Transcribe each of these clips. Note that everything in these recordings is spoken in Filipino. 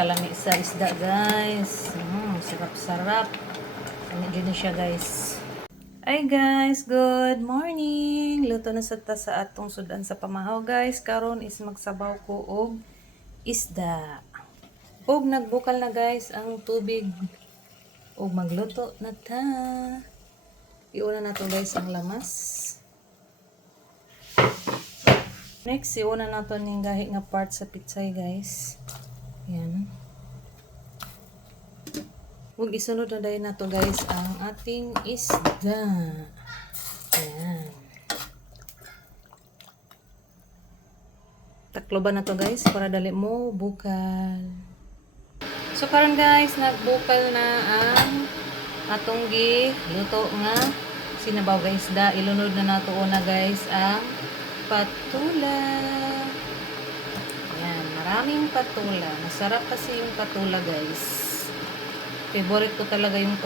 kalami sa isda, guys. Sarap-sarap. Ano din siya, guys. Ay, guys, good morning. Luto na sa atong sudan sa pamahaw, guys. Karon is magsabaw ko og isda. Og nagbukal na, guys, ang tubig. Og magluto na ta. Iuna na to, guys, ang lamas. Next, iuna na to ning gahi nga part sa pitsay, guys. Yan. Huwag isunod na dahil na to, guys, ang ating isda. Yan. Takloban na to, guys, para dali mo bukal. So, karon guys, nagbukal na ang atong luto nga sinabaw, guys, isda. Ilunod na nato una, guys, ang patula. Yan, maraming patula. Masarap kasi yung patula, guys. Favorite ko talaga yung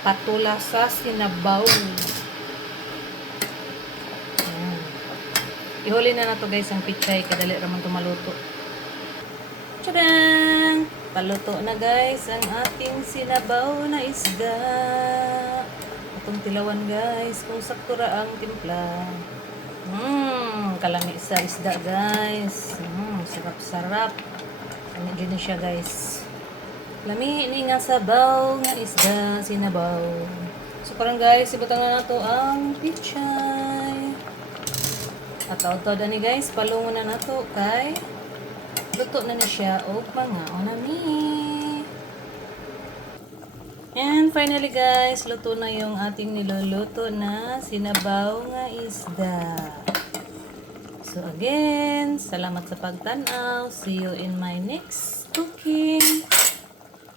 patula sa sinabaw. Yan. Ihuli na nato, guys, ang pichay. Kadali raman ito maluto. Tadang! Paluto na, guys, ang ating sinabaw na isda. Itong tilawan, guys, kung sakto ra ang timpla. Kalami sa isda, guys. Sarap-sarap. Ano din siya, guys. Lami ni nga sabaw nga isda, sinabaw. So, parang, guys, ibutang na nato ang pichay. At tawad-tawad ni, guys, palungon na nato kay luto na siya o mga onami. And finally, guys, luto na yung ating niluluto na sinabaw nga isda. So again, salamat sa pagtanaw. See you in my next cooking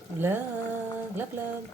vlog. Love, love.